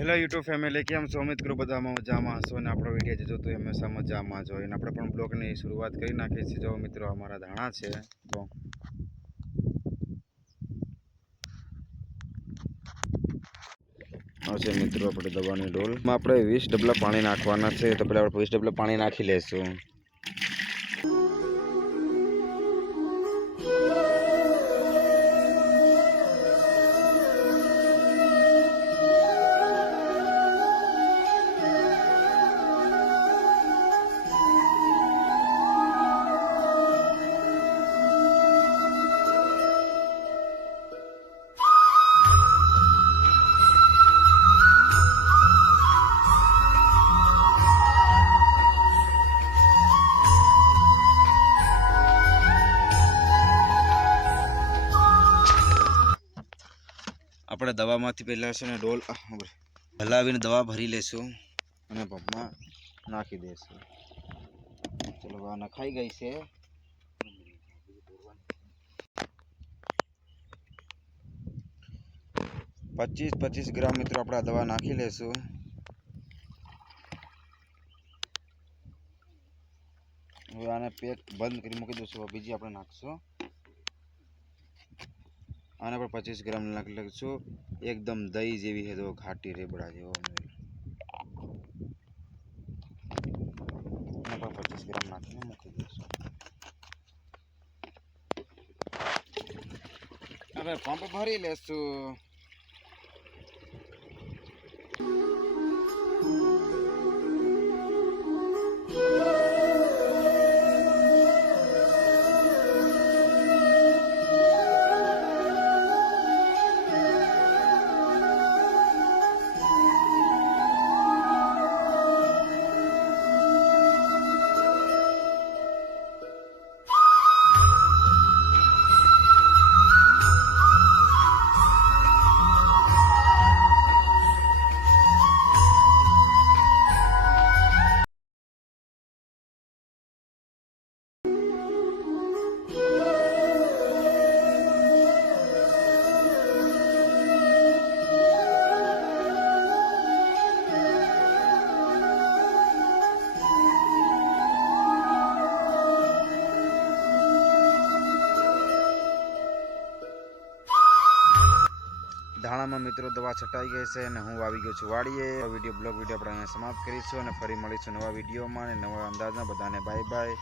Hello YouTube family, કેમ છો? ઉમ્મીદ કરું બધામાં મજામાં હશો અને આપણો વિડીયો જો તો હંમેશા મજામાં જ હોય અને આપણે પણ બ્લોગની શરૂઆત કરી નાખીએ છીએ. જો મિત્રો અમારા ધાણા છે તો આવશે મિત્રો આપણે દવાની ડોલમાં આપણે 20 ડબલા પાણી નાખવાના છે. તો પહેલાં આપણે 20 ડબલા પાણી નાખી લઈશું. આપણે દવામાંથી પહેલાં છે ને ડોલ હલાવીને દવા ભરી લેશું અને પંપમાં નાખી દઈશું. ચલો આ નખાઈ ગઈ છે. 25 ગ્રામ મિત્રો આપણે આ દવા નાખી લેશું. હવે આને પેક બંધ કરી મૂકી દઈશું. બીજી આપણે નાખશું. આને પણ 25 ગ્રામ નાખી લઈશું. એકદમ દહીં જેવી છે તો ઘાટી રેબડા જેવો. આને પણ 25 ગ્રામ નાખીને મૂકી દઈશું. હવે પંપ ભરી લેશું. ધાણામાં મિત્રો દવા છટાઈ ગઈ છે અને હું આવી ગયો છું વાડીએ. બ્લોગ વિડીયો આપણે અહીંયા સમાપ્ત કરીશું અને ફરી મળીશું નવા વિડીયોમાં અને નવા અંદાજમાં. બધાને બાય બાય.